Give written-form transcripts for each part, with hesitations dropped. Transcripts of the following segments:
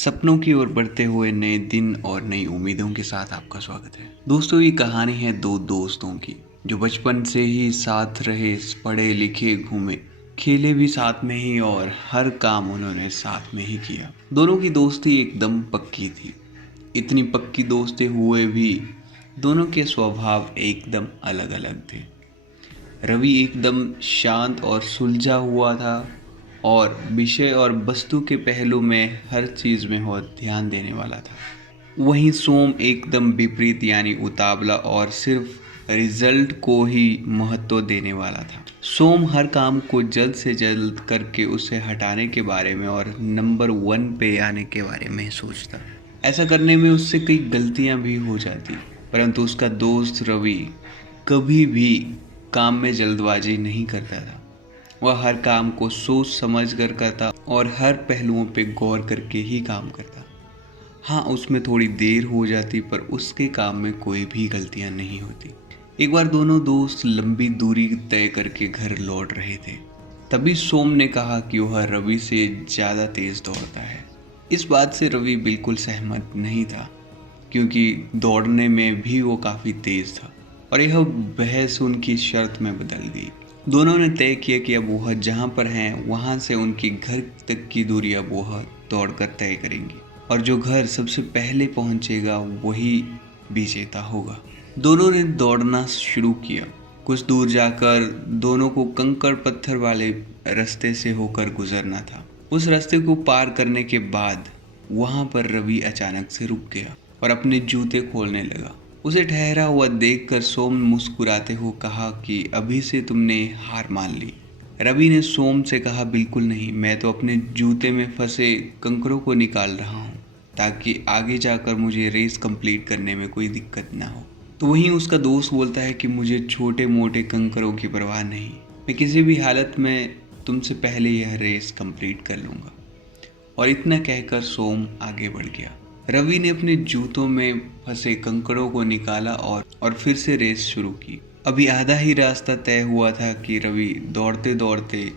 सपनों की ओर बढ़ते हुए नए दिन और नई उम्मीदों के साथ आपका स्वागत है। दोस्तों, ये कहानी है दो दोस्तों की जो बचपन से ही साथ रहे, पढ़े लिखे, घूमे, खेले भी साथ में ही और हर काम उन्होंने साथ में ही किया। दोनों की दोस्ती एकदम पक्की थी। इतनी पक्की दोस्ती हुए भी दोनों के स्वभाव एकदम अलग अलग थे। रवि एकदम शांत और सुलझा हुआ था और विषय और वस्तु के पहलू में हर चीज़ में बहुत ध्यान देने वाला था। वहीं सोम एकदम विपरीत यानी उतावला और सिर्फ रिजल्ट को ही महत्व देने वाला था। सोम हर काम को जल्द से जल्द करके उसे हटाने के बारे में और नंबर 1 पे आने के बारे में सोचता। ऐसा करने में उससे कई गलतियां भी हो जाती, परंतु उसका दोस्त रवि कभी भी काम में जल्दबाजी नहीं करता था। वह हर काम को सोच समझ कर करता और हर पहलुओं पे गौर करके ही काम करता। हाँ, उसमें थोड़ी देर हो जाती पर उसके काम में कोई भी गलतियां नहीं होती। एक बार दोनों दोस्त लंबी दूरी तय करके घर लौट रहे थे। तभी सोम ने कहा कि वह रवि से ज़्यादा तेज दौड़ता है। इस बात से रवि बिल्कुल सहमत नहीं था, क्योंकि दौड़ने में भी वो काफ़ी तेज था और यह बहस उनकी शर्त में बदल गई। दोनों ने तय किया कि अब वह जहाँ पर हैं वहाँ से उनके घर तक की दूरी अब वह दौड़कर तय करेंगे और जो घर सबसे पहले पहुँचेगा वही विजेता होगा। दोनों ने दौड़ना शुरू किया। कुछ दूर जाकर दोनों को कंकड़ पत्थर वाले रास्ते से होकर गुजरना था। उस रास्ते को पार करने के बाद वहाँ पर रवि अचानक से रुक गया और अपने जूते खोलने लगा। उसे ठहरा हुआ देखकर सोम मुस्कुराते हुए कहा कि अभी से तुमने हार मान ली। रवि ने सोम से कहा, बिल्कुल नहीं, मैं तो अपने जूते में फंसे कंकरों को निकाल रहा हूँ ताकि आगे जाकर मुझे रेस कंप्लीट करने में कोई दिक्कत ना हो। तो वहीं उसका दोस्त बोलता है कि मुझे छोटे मोटे कंकरों की परवाह नहीं, मैं किसी भी हालत में तुमसे पहले यह रेस कंप्लीट कर लूँगा। और इतना कहकर सोम आगे बढ़ गया। रवि ने अपने जूतों में फंसे कंकड़ों को निकाला और फिर से रेस शुरू की। अभी आधा ही रास्ता तय हुआ था कि रवि दौड़ते दौड़ते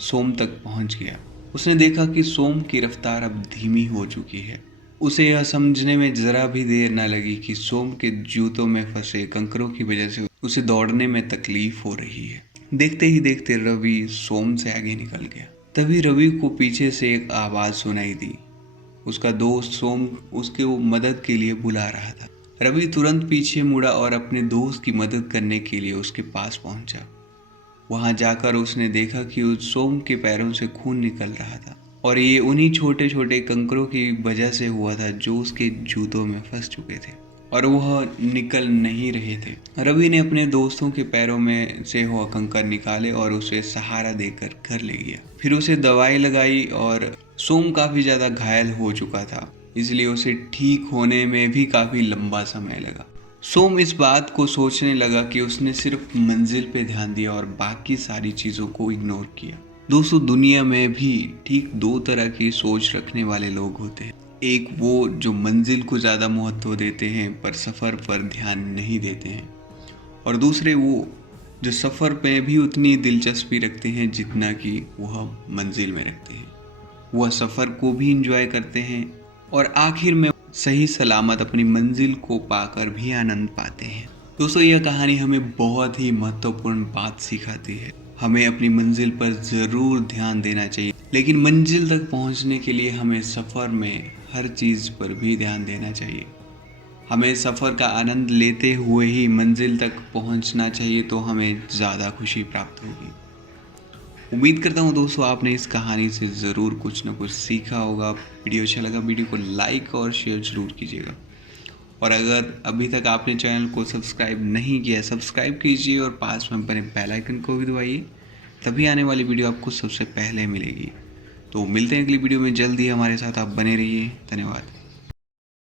सोम तक पहुंच गया। उसने देखा कि सोम की रफ्तार अब धीमी हो चुकी है। उसे यह समझने में जरा भी देर न लगी कि सोम के जूतों में फंसे कंकरों की वजह से उसे दौड़ने में तकलीफ हो रही है। देखते ही देखते रवि सोम से आगे निकल गया। तभी रवि को पीछे से एक आवाज़ सुनाई दी। उसका दोस्त सोम उसके वो मदद के लिए बुला रहा था। रवि तुरंत पीछे मुड़ा और अपने दोस्त की मदद करने के लिए उसके पास पहुंचा। वहां जाकर उसने देखा कि उस सोम के पैरों से खून निकल रहा था और ये उन्हीं छोटे छोटे कंकरों की वजह से हुआ था जो उसके जूतों में फंस चुके थे और वह निकल नहीं रहे थे। रवि ने अपने दोस्तों के पैरों में से हुआ कंकर निकाले और उसे सहारा देकर घर ले गया। फिर उसे दवाई लगाई और सोम काफ़ी ज़्यादा घायल हो चुका था, इसलिए उसे ठीक होने में भी काफ़ी लंबा समय लगा। सोम इस बात को सोचने लगा कि उसने सिर्फ मंजिल पे ध्यान दिया और बाकी सारी चीज़ों को इग्नोर किया। दोस्तों, दुनिया में भी ठीक दो तरह की सोच रखने वाले लोग होते हैं। एक वो जो मंजिल को ज़्यादा महत्व देते हैं पर सफ़र पर ध्यान नहीं देते हैं, और दूसरे वो जो सफ़र पे भी उतनी दिलचस्पी रखते हैं जितना कि वह मंजिल में रखते हैं। वह सफ़र को भी इंजॉय करते हैं और आखिर में सही सलामत अपनी मंजिल को पाकर भी आनंद पाते हैं। दोस्तों, यह कहानी हमें बहुत ही महत्वपूर्ण बात सिखाती है। हमें अपनी मंजिल पर ज़रूर ध्यान देना चाहिए, लेकिन मंजिल तक पहुंचने के लिए हमें सफ़र में हर चीज़ पर भी ध्यान देना चाहिए। हमें सफ़र का आनंद लेते हुए ही मंजिल तक पहुंचना चाहिए, तो हमें ज़्यादा खुशी प्राप्त होगी। उम्मीद करता हूँ दोस्तों आपने इस कहानी से ज़रूर कुछ ना कुछ सीखा होगा। वीडियो अच्छा लगा, वीडियो को लाइक और शेयर ज़रूर कीजिएगा। और अगर अभी तक आपने चैनल को सब्सक्राइब नहीं किया, सब्सक्राइब कीजिए और पास में बने बेल आइकन को भी दबाइए, तभी आने वाली वीडियो आपको सबसे पहले मिलेगी। तो मिलते हैं अगली वीडियो में जल्दी। हमारे साथ आप बने रहिए। धन्यवाद।